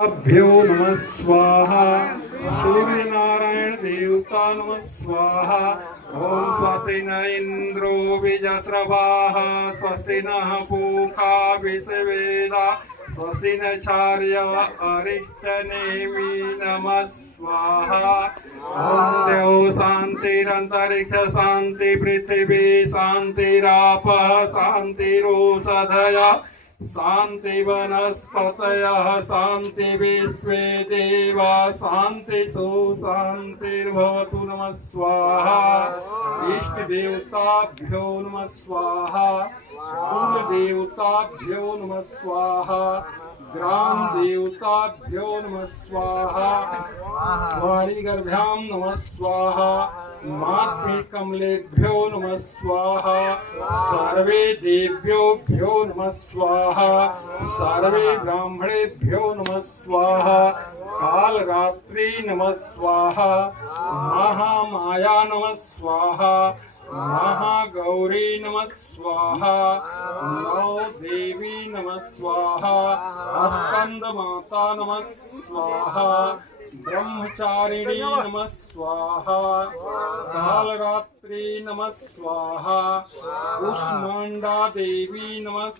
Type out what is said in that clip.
अभ्यो नमः स्वाहा। सूर्य नारायण देवता नमः स्वाहा। ओम स्वस्ति न इंद्रो विजस्रवाः स्वस्ति नः पूषा विश्ववेदा स्वस्ति न चार्य अरिष्टनेमि नमः स्वाहा। ओम देव शांतिरंतरिक्ष शांति पृथ्वी शांतिराप शांतिरोषधय शांति वनस्पतयः शांति विश्वे देवा शांतिषु शांतिर्भवतु नमः स्वाहा। इष्ट देवताभ्यो नमः स्वाहा। कुल देवताभ्यो नमः स्वाहा। ग्राम देवताभ्यो नमः स्वाहा। वाणीगर्भ्यां नमः स्वाहा। मात्मे कमलेभ्यो नमः स्वाहा। सर्वे देव्योभ्यो नमः स्वाहा। सर्वे ब्राह्मणेभ्यो नमः स्वाहा। कालरात्रि नमः स्वाहा। महामाया नमः स्वाहा। महागौरी नमः स्वाहा। नौ देवी नमः स्वाहा। स्कंद माता नमः स्वाहा। ब्रह्मचारिणी नमः स्वाहा। कालरात्रि नमः स्वाहा। कुष्मांडा देवी नमः